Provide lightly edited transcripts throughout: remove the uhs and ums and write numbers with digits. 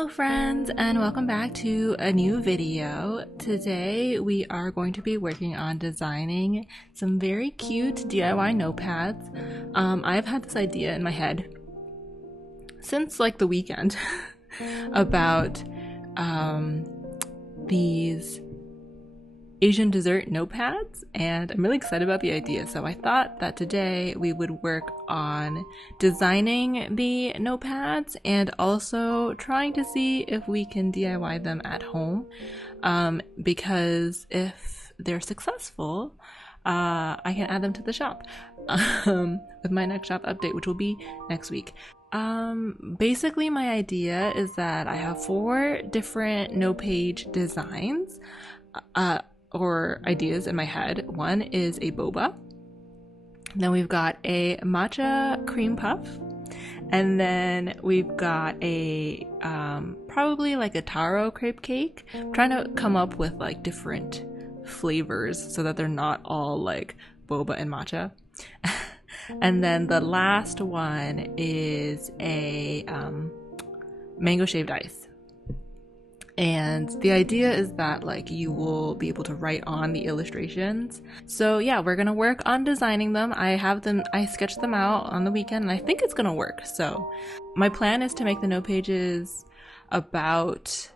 Hello friends, and welcome back to a new video. Today we are going to be working on designing some very cute DIY notepads. I've had this idea in my head since like the weekend about these Asian dessert notepads, and I'm really excited about the idea. So I thought that today we would work on designing the notepads and also trying to see if we can DIY them at home, because if they're successful, I can add them to the shop with my next shop update, which will be next week. Basically my idea is that I have 4 different note page designs or ideas in my head. One is a boba, then we've got a matcha cream puff, and then we've got a probably like a taro crepe cake. I'm trying to come up with like different flavors so that they're not all like boba and matcha. And then the last one is a mango shaved ice. And the idea is that like you will be able to write on the illustrations. So yeah, we're gonna work on designing them. I sketched them out on the weekend and I think it's gonna work. So my plan is to make the note pages about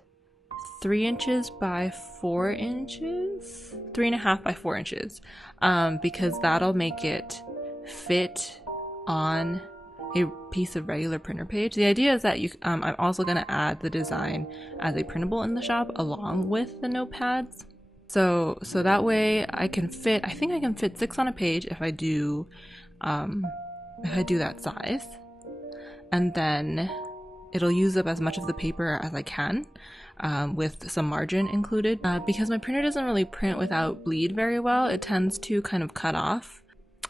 3 inches by 4 inches, 3.5 by 4 inches, because that'll make it fit on a piece of regular printer page. The idea is that I'm also going to add the design as a printable in the shop along with the notepads. So that way I think I can fit 6 on a page if I do that size, and then it'll use up as much of the paper as I can, with some margin included. Because my printer doesn't really print without bleed very well, it tends to kind of cut off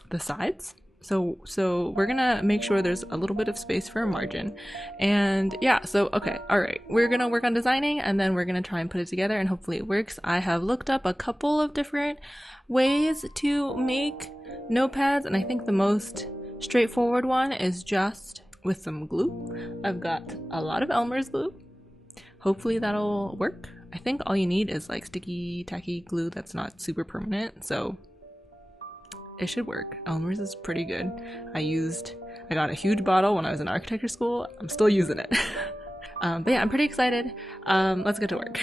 the sides. So we're gonna make sure there's a little bit of space for a margin. And yeah, so okay, all right, we're gonna work on designing and then we're gonna try and put it together and hopefully it works. I have looked up a couple of different ways to make notepads, and I think the most straightforward one is just with some glue. I've got a lot of Elmer's glue. Hopefully that'll work. I think all you need is like sticky tacky glue that's not super permanent, so it should work. Elmer's is pretty good. I got a huge bottle when I was in architecture school. I'm still using it. But yeah, I'm pretty excited. Let's get to work.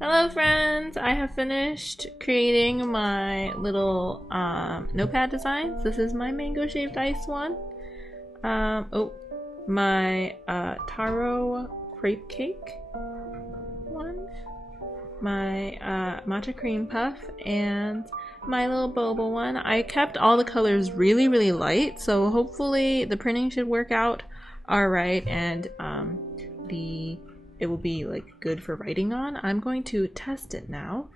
Hello friends! I have finished creating my little notepad designs. This is my mango shaved ice one. My taro crepe cake one. My matcha cream puff, and my little boba one. I kept all the colors really, really light, so hopefully the printing should work out alright, and it will be like good for writing on. I'm going to test it now.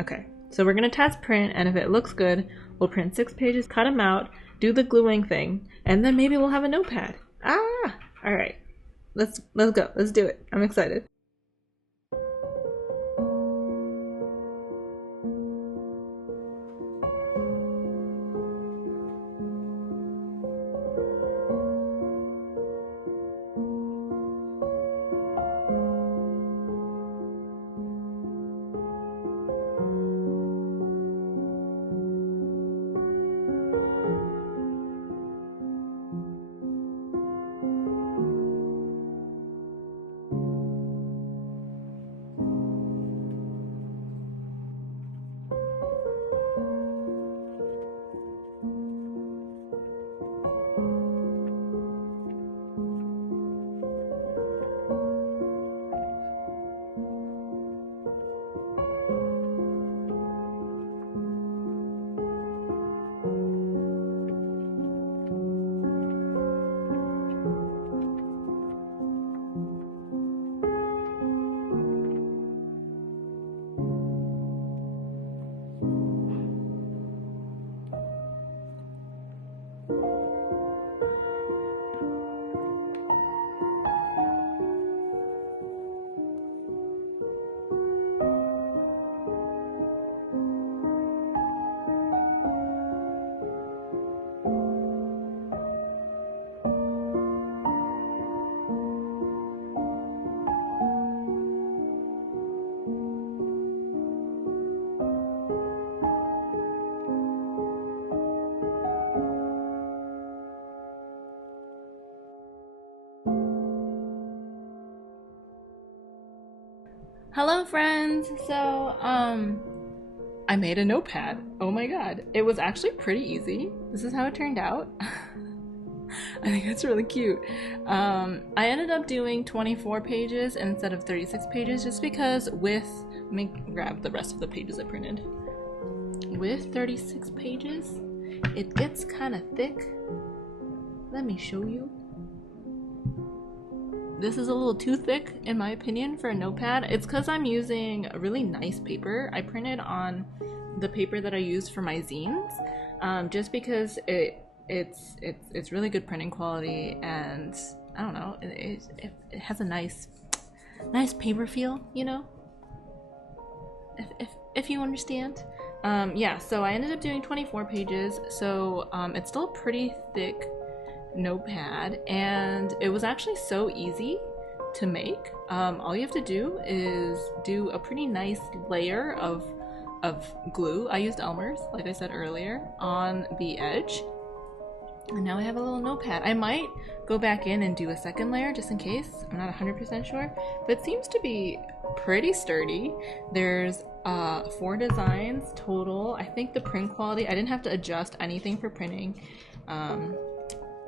Okay, so we're gonna test print, and if it looks good, we'll print 6 pages, cut them out, do the gluing thing, and then maybe we'll have a notepad. All right. let's go. Let's do it. I'm excited. Hello friends! So, I made a notepad. Oh my god. It was actually pretty easy. This is how it turned out. I think it's really cute. I ended up doing 24 pages instead of 36 pages just because let me grab the rest of the pages I printed. With 36 pages, it gets kind of thick. Let me show you. This is a little too thick in my opinion for a notepad. It's because I'm using a really nice paper. I printed on the paper that I use for my zines, just because it's really good printing quality, and I don't know, it has a nice paper feel, you know, if you understand. Yeah, so I ended up doing 24 pages, so it's still a pretty thick notepad, and it was actually so easy to make. All you have to do is do a pretty nice layer of glue. I used Elmer's, like I said earlier, on the edge, and now I have a little notepad. I might go back in and do a second layer just in case. I'm not 100% sure, but it seems to be pretty sturdy. There's 4 designs total. I think the print quality, I didn't have to adjust anything for printing.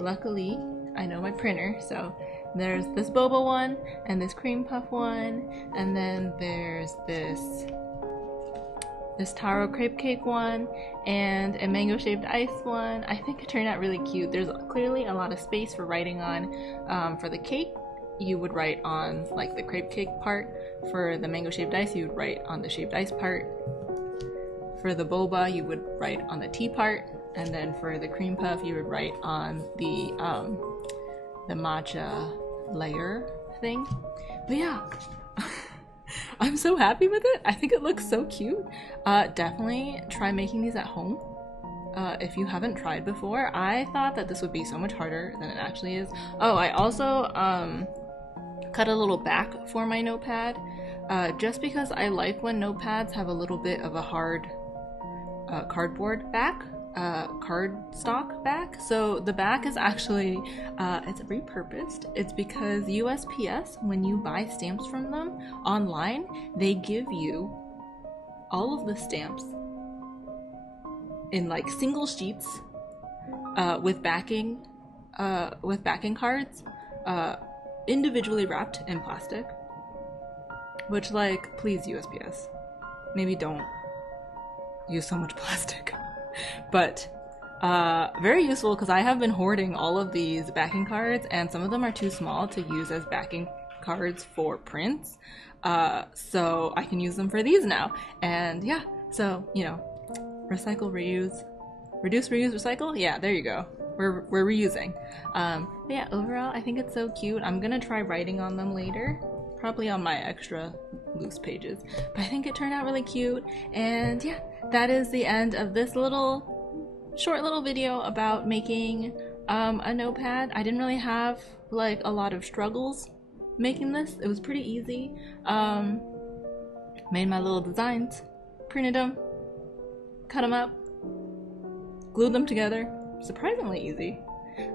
Luckily, I know my printer, so there's this boba one, and this cream puff one, and then there's this taro crepe cake one, and a mango shaved ice one. I think it turned out really cute. There's clearly a lot of space for writing on. For the cake, you would write on like the crepe cake part. For the mango shaved ice, you would write on the shaved ice part. For the boba, you would write on the tea part. And then for the cream puff, you would write on the matcha layer thing. But yeah, I'm so happy with it. I think it looks so cute. Definitely try making these at home. If you haven't tried before. I thought that this would be so much harder than it actually is. Oh, I also cut a little back for my notepad, just because I like when notepads have a little bit of a hard cardboard back. Cardstock back. So the back is actually it's repurposed. It's because USPS, when you buy stamps from them online, they give you all of the stamps in like single sheets with backing cards, individually wrapped in plastic. Which, like, please USPS, maybe don't use so much plastic. But very useful, because I have been hoarding all of these backing cards, and some of them are too small to use as backing cards for prints, so I can use them for these now. And yeah, so, you know, recycle, reuse, Reduce, reuse, recycle? Yeah, there you go. We're reusing. But yeah, overall, I think it's so cute. I'm gonna try writing on them later, probably on my extra loose pages. But I think it turned out really cute. And yeah, that is the end of this short little video about making a notepad. I didn't really have like a lot of struggles making this. It was pretty easy. Made my little designs, printed them, cut them up, glued them together. Surprisingly easy.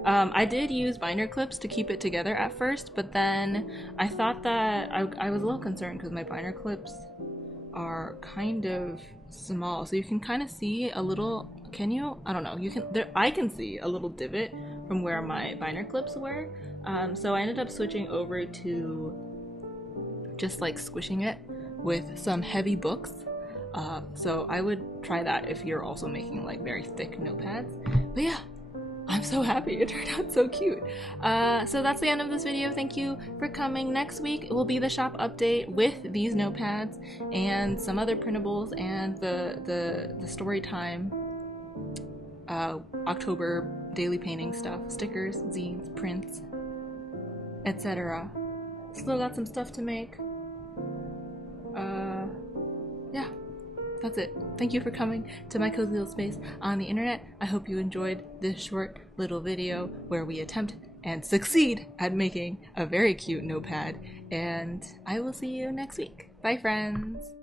I did use binder clips to keep it together at first, but then I thought that I was a little concerned because my binder clips are kind of small, so you can kind of see a little. Can you? I don't know. You can. There, I can see a little divot from where my binder clips were. So I ended up switching over to just like squishing it with some heavy books. So I would try that if you're also making like very thick notepads. But yeah, I'm so happy. It turned out so cute. So that's the end of this video. Thank you for coming. Next week will be the shop update with these notepads and some other printables and the story time October daily painting stuff, stickers, zines, prints, etc. Still got some stuff to make. Yeah, that's it. Thank you for coming to my cozy little space on the internet. I hope you enjoyed this short little video where we attempt and succeed at making a very cute notepad, and I will see you next week. Bye, friends!